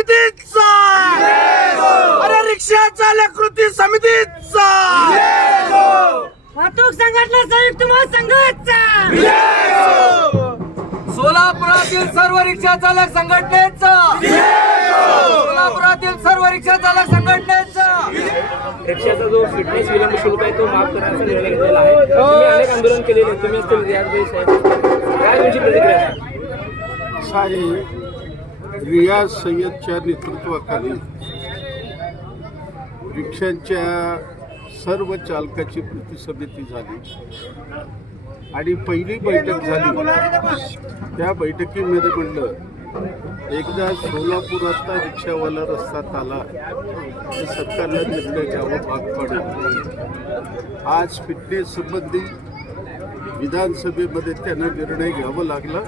समितीचा. अरे रिक्षा चालक कृती समितीचा. वाहतूक संघटना संयुक्त महासंघाचा सोलापुरातील सर्व रिक्षा चालक संघटनेचा. सोलापुरातील सर्व रिक्षा चालक संघटनेचा. रिक्षाचा जो फिटनेस विलंब शुल्क आहे तो माफ करण्याचा निर्णय घेतलेला आहे. तुम्ही अनेक आंदोलन केलेले. तुम्ही असतील रियाज साहेब. काय तुमची प्रतिक्रिया? साहेब रियाज सय्यदच्या नेतृत्वाखाली रिक्षांच्या सर्व चालकाची प्रतिसमिती झाली. आणि पहिली बैठक झाली. त्या बैठकीमध्ये म्हणलं एकदा सोलापुरातला रिक्षावाला रस्त्यात आला तर सरकारला निर्णय घ्यावा भाग पडेल आज फिटनेस संबंधी विधानसभेमध्ये त्यांना निर्णय घ्यावा लागला.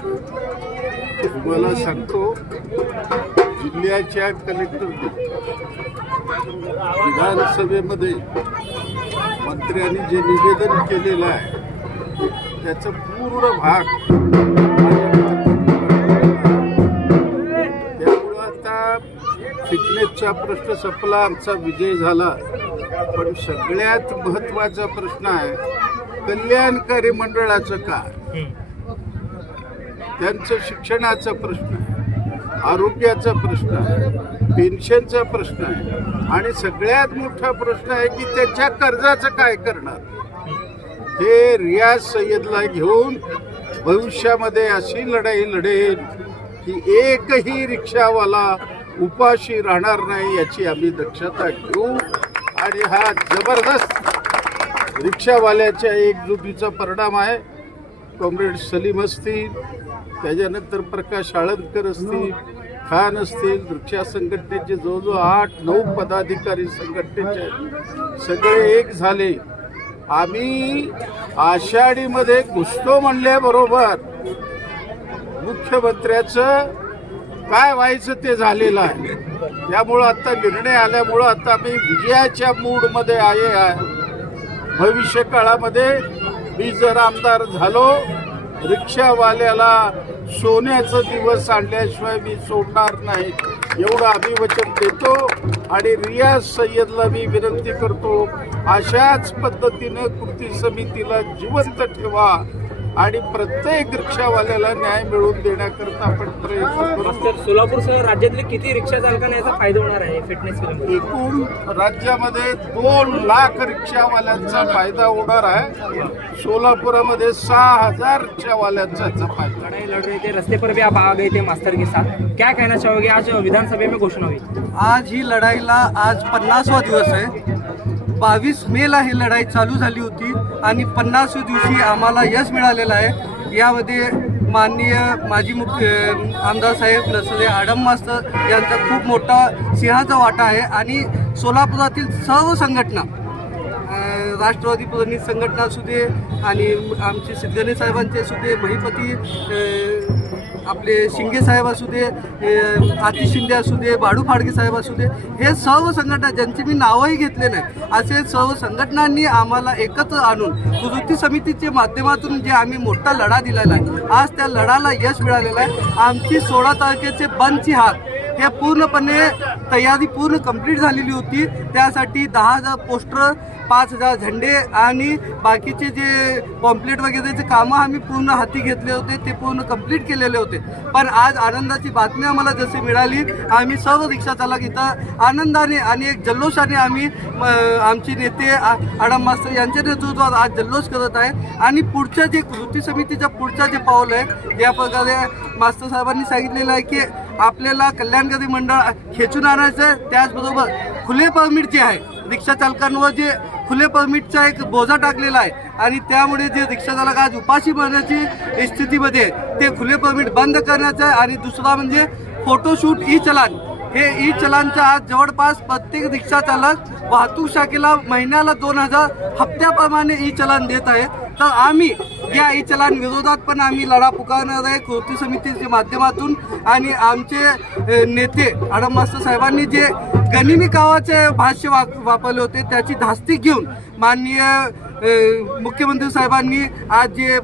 तुम्हाला सांगतो जिल्ह्याच्या कलेक्टर विधानसभेमध्ये मंत्र्यांनी जे निवेदन केलेलं आहे त्याचा पूर्ण भाग त्यामुळं आता फिटनेसचा प्रश्न संपला आमचा विजय झाला. पण सगळ्यात महत्त्वाचा प्रश्न आहे कल्याणकारी मंडळाचं काय त्यांचं शिक्षणाचा प्रश्न आहे आरोग्याचा प्रश्न आहे पेन्शनचा प्रश्न आहे. आणि सगळ्यात मोठा प्रश्न आहे की त्याच्या कर्जाचं काय करणार? हे रियाज सय्यदला घेऊन भविष्यामध्ये अशी लढाई लढेल की एकही रिक्षावाला उपाशी राहणार नाही याची आम्ही दक्षता घेऊ. आणि हा जबरदस्त रिक्षावाल्याच्या एकजुटीचा परिणाम आहे. कॉम्रेड सलीम असतील त्याच्यानंतर प्रकाश आळंदकर असतील खान असतील रिक्षा संघटनेचे जवळजवळ आठ नऊ पदाधिकारी संघटनेचे सगळे एक झाले. आम्ही आषाढीमध्ये घुसतो म्हणल्याबरोबर मुख्यमंत्र्याचं काय व्हायचं ते झालेलं आहे. त्यामुळं आता निर्णय आल्यामुळं आता आम्ही विजयाच्या मूडमध्ये आहे. आहे भविष्य काळामध्ये मी जर आमदार झालो रिक्षावाल्याला सोन्याचं दिवस आणल्याशिवाय मी सोडणार नाही. एवढं अभिवचन देतो आणि रियाज सय्यदला मी विनंती करतो अशाच पद्धतीनं कृती समितीला जिवंत ठेवा. आणि प्रत्येक रिक्षावाल्याला न्याय मिळवून देण्याकरता आपण प्रयत्न सोलापूरसह राज्यातले किती रिक्षा चालकांना याचा फायदा होणार आहे फिटनेस एकूण राज्यामध्ये दोन लाख रिक्षावाल्यांचा फायदा होणार आहे. सोलापुरामध्ये सहा हजार रिक्षावाल्यांचा याचा फायदा. लड़ाई लड़ रहे थे रस्ते पर भी आप आ गए थे मास्टर के साथ. क्या कहना चाहोगे? आज विधानसभा में घोषणा हुई। आज ही लढाईला आज पन्नासवा दिवस आहे. बावीस मेला ही लढाई चालू झाली होती आणि पन्नासव्या दिवशी आम्हाला यश मिळालेलं आहे. यामध्ये माननीय माजी मुख्य आमदार साहेब नसले आडम मास्तर यांचा खूप मोठा सिंहाचा वाटा आहे आणि सोलापुरातील सर्व संघटना राष्ट्रवादी प्रणित संघटना असू दे आणि आमचे सिद्धने साहेबांचे असू दे महिपती आपले शिंगे साहेब असू दे अ, आतिश शिंदे असू दे बाडू फाडके साहेब असू दे हे सर्व संघटना ज्यांचे मी नावही घेतले नाही असे सर्व संघटनांनी आम्हाला एकत्र आणून कृती समितीच्या माध्यमातून जे आम्ही मोठा लढा दिलेला आहे आज त्या लढाला यश मिळालेलं आहे. आमची सोळा तारखेचे बंदची हात हे पूर्णपणे तयारी पूर्ण कंप्लीट झालेली होती. त्यासाठी दहा हजार पोस्टर पाच हजार झेंडे आणि बाकीचे जे पॉम्पलेट वगैरेचे कामं आम्ही पूर्ण हाती घेतले होते ते पूर्ण कंप्लीट केलेले होते. पण आज आनंदाची बातमी आम्हाला जशी मिळाली आम्ही सर्व रिक्षा चालक इथं आनंदाने आणि एक जल्लोषाने आम्ही आमचे नेते आडम मास्तर यांच्या नेतृत्वात आज जल्लोष करत आहे. आणि पुढच्या जे कृती समितीच्या पुढच्या जे पाऊल आहे या प्रकारे मास्तर साहेबांनी सांगितलेलं आहे की आपल्याला कल्याणकारी मंडळ खेचून आणायचं आहे त्याचबरोबर खुले परमिट जे आहे. रिक्षा चालकांवर जे खुले परमिटचा एक बोजा टाकलेला आहे. आणि त्यामुळे जे रिक्षा चालक आज उपाशी मरण्याची स्थितीमध्ये आहे, ते खुले परमिट बंद करण्याचं आहे. आणि दुसरा म्हणजे फोटोशूट ई चलान हे ई चलानचा आज जवळपास प्रत्येक रिक्षा चालक वाहतूक शाखेला महिन्याला दोन हजार हप्त्याप्रमाणे ई चलान देत आहे तर आम्ही या ई चलान विरोधात पण आम्ही लढा पुकारणार आहे. कृती समितीच्या माध्यमातून आणि आमचे नेते आडम मास्टर साहेबांनी जे गनिमी कावाचे भाष्य वा वापरले होते त्याची धास्ती घेऊन माननीय मुख्यमंत्री साहेबांनी आज जे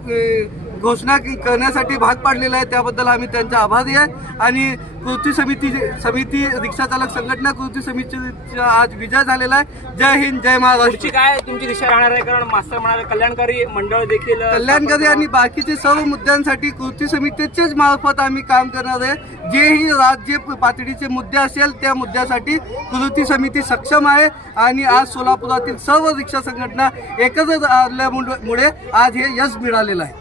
घोषणा की- करण्यासाठी भाग पाडलेला आहे त्याबद्दल आम्ही त्यांचा आभारी आहे. आणि कृती समिती समिती रिक्षा चालक संघटना कृती समितीचा आज विजय झालेला आहे. जय हिंद जय महाराष्ट्र. काय तुमची दिशा राहणार आहे कारण मास्तर म्हणाले कल्याणकारी मंडळ देखील कल्याणकारी आणि बाकीचे सर्व मुद्द्यांसाठी कृती समितीचेच मार्फत आम्ही काम करणार आहे. जेही राज्य पातळीचे मुद्दे असेल त्या मुद्द्यासाठी कृती समिती सक्षम आहे. आणि आज सोलापुरातील सर्व रिक्षा संघटना एकत्र आल्यामुळे आज हे यश मिळालेलं आहे.